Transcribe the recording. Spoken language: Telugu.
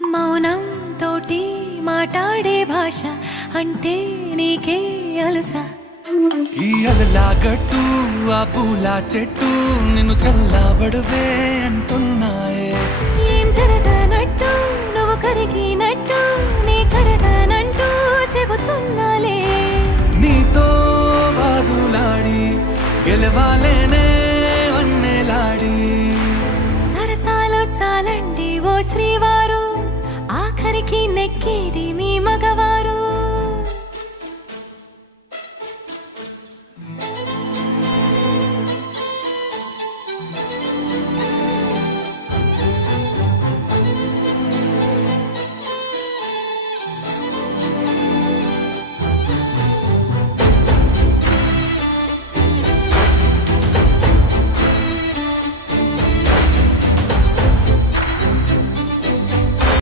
మౌనం తోటి మాట్లాడే భాష అంటే నీకే అలసా ఈ అలలా గట్టు ఆ పూల చెట్టు నిన్ను చల్లబడువే అంటున్నాయే ఏం జరగనట్టు నువ్వు కరిగినట్టు నీ కరగనంటూ చెబుతున్నాలే నీతో వాదులాడి గెలవాలేనే వన్నెలాడి సరసాలు చాలండి ఓ శ్రీవారు ఆఖరికి నెక్కేది మీ